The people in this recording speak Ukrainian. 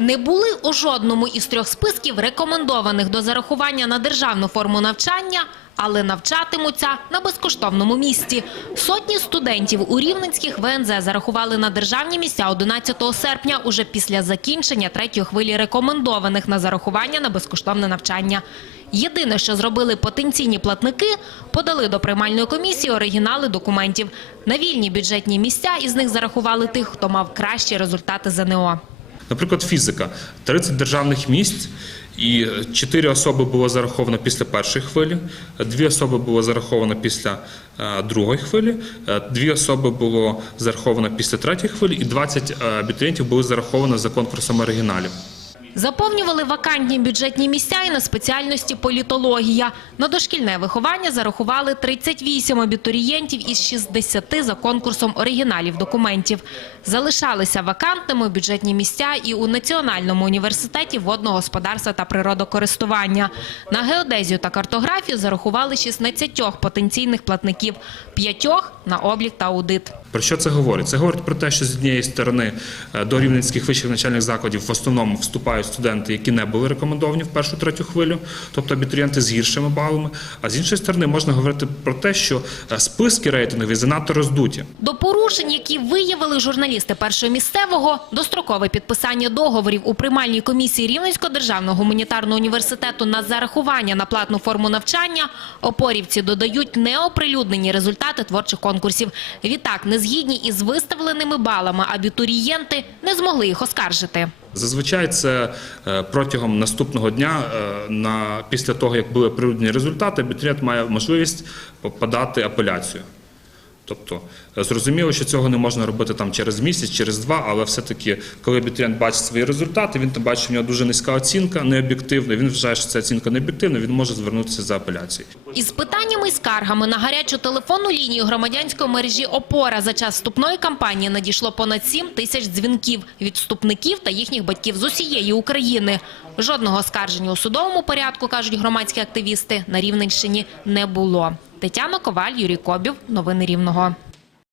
Не були у жодному із трьох списків рекомендованих до зарахування на державну форму навчання, але навчатимуться на безкоштовному місці. Сотні студентів у Рівненських ВНЗ зарахували на державні місця 11 серпня уже після закінчення третьої хвилі рекомендованих на зарахування на безкоштовне навчання. Єдине, що зробили потенційні платники, подали до приймальної комісії оригінали документів. На вільні бюджетні місця із них зарахували тих, хто мав кращі результати ЗНО. Наприклад, фізика 30 державних місць, і чотири особи було зараховано після першої хвилі, дві особи було зараховано після е, другої хвилі, дві особи було зараховано після третьої хвилі, і 20 е, абітурієнтів були зараховано за конкурсом оригіналів. Заповнювали вакантні бюджетні місця і на спеціальності політологія. На дошкільне виховання зарахували 38 абітурієнтів із 60 за конкурсом оригіналів документів. Залишалися вакантними бюджетні місця і у Національному університеті водного господарства та природокористування. На геодезію та картографію зарахували 16 потенційних платників, 5 на облік та аудит. Про що це говорить? Це говорить про те, що з однієї сторони е, до рівненських вищих навчальних закладів в основному вступають студенти, які не були рекомендовані в першу третю хвилю, тобто абітурієнти з гіршими балами. А з іншої сторони можна говорити про те, що е, списки рейтингові занадто роздуті. До порушень, які виявили журналісти першого місцевого, дострокове підписання договорів у приймальній комісії Рівненського державного гуманітарного університету на зарахування на платну форму навчання, опорівці додають неоприлюднені результати творчих конкурсів. Відтак, незгідні із виставленими балами абітурієнти не змогли їх оскаржити. Зазвичай це е, протягом наступного дня, е, на після того як були природні результати, абітурієнт має можливість подати апеляцію. Тобто е, зрозуміло, що цього не можна робити там через місяць, через два, але все-таки, коли абітурієнт бачить свої результати, він там бачить, що в нього дуже низька оцінка, необ'єктивна. Він вважає, що ця оцінка необ'єктивна, він може звернутися за апеляцією. Із питаннями і скаргами на гарячу телефонну лінію громадянської мережі «Опора» за час вступної кампанії надійшло понад 7 тисяч дзвінків від вступників та їхніх батьків з усієї України. Жодного скарження у судовому порядку, кажуть громадські активісти, на Рівненщині не було. Тетяна Коваль, Юрій Кобів. Новини Рівного.